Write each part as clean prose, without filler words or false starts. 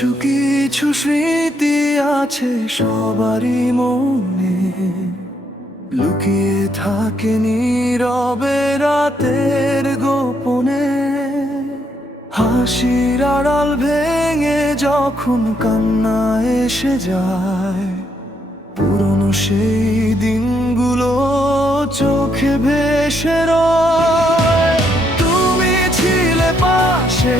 কিছু কিছু স্মৃতি আছে সবারই মনে, লুকিয়ে থাকে নীরবে রাতের গোপনে। হাসির আড়াল ভেঙে যখন কান্না এসে যায়, পুরনো সেই দিনগুলো চোখে ভেসে রয়। তুমি ছিলে পাশে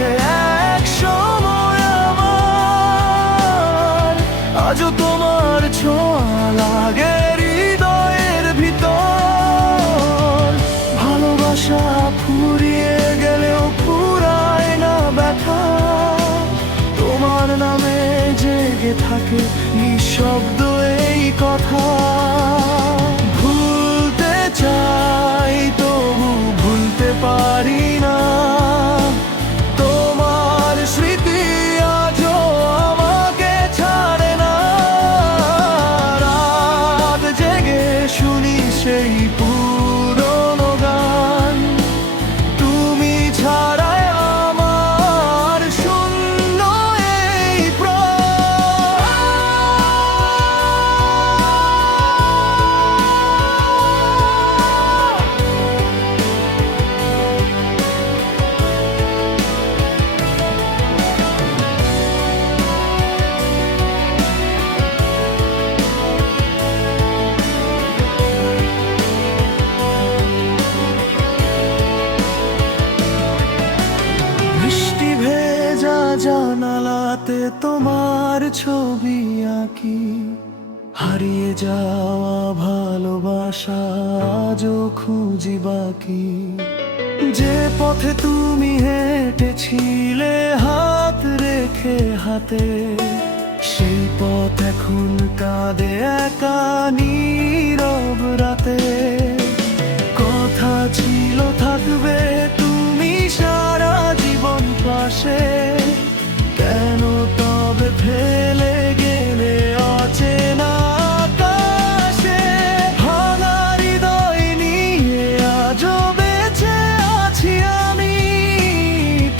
এক সময় আমার, আজও তোমার ছোঁয়া লাগে হৃদয়ের ভিতর। ভালোবাসা ফুরিয়ে গেলেও ফুরায় না ব্যথা, তোমার নামে জেগে থাকে নিঃশব্দ এই কথা। ভুলতে চাই তবু ভুলতে পারি না, তোমার স্মৃতি আজও আমাকে ছাড়ে না। রাত জেগে শুনি সেই পুরনো গান, তুমি ছাড়াই আমার শূন্য এই বৃষ্টি ভেজা জানালাতে তোমার ছবি আঁকি। হারিয়ে যাওয়া ভালোবাসা আজও খুঁজি বাকি। যে পথে তুমি হেঁটেছিলে হাত রেখে হাতে, সেই পথ এখন কাঁদে একা নীরব রাতে। কথা ছিল থাকবে তুমি সারা জীবন পাশে, কেন তবে ফেলে গেলে অচেনা আকাশে। ভাঙা হৃদয় নিয়ে আজও বেঁচে আছি আমি,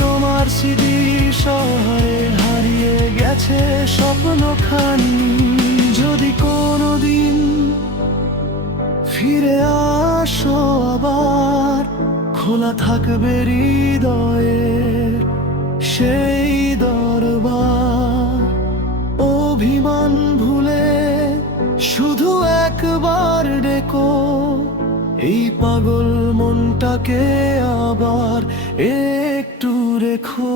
তোমার স্মৃতি সহায়ে হারিয়ে গেছে স্বপ্নখানি। যদি কোনোদিন ফিরে আসো আবার, খোলা থাকবে হৃদয়ের সেই দরবার। অভিমান ভুলে শুধু একবার ডেকো এই পাগল মনটাকে আবার একটু রেখো।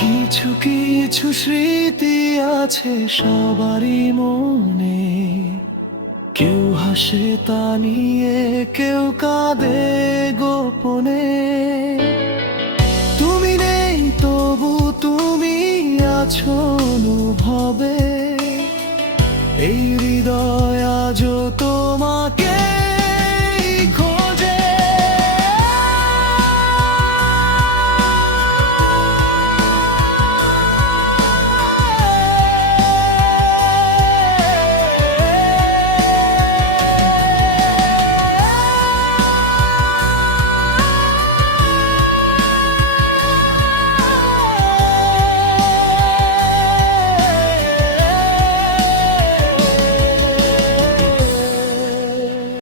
কিছু কিছু স্মৃতি আছে সবারই মনে, কেউ হাসে তা নিয়ে কেউ কাঁদে গোপনে। তুমি নেই তবু তুমি আছো অনুভবে, এই হৃদয় আজও তো